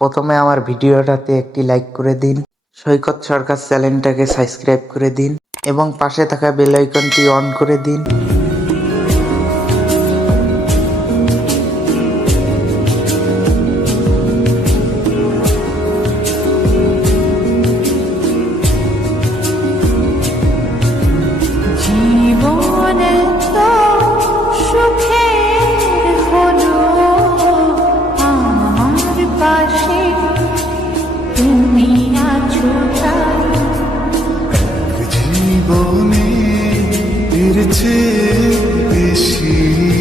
প্রথমে আমার ভিডিওটাতে একটি লাইক করে দিন, সৈকত সরকার চ্যানেলটাকে সাবস্ক্রাইব করে দিন, এবং পাশে থাকা বেল আইকনটি অন করে দিন। চেয়ে বেশি।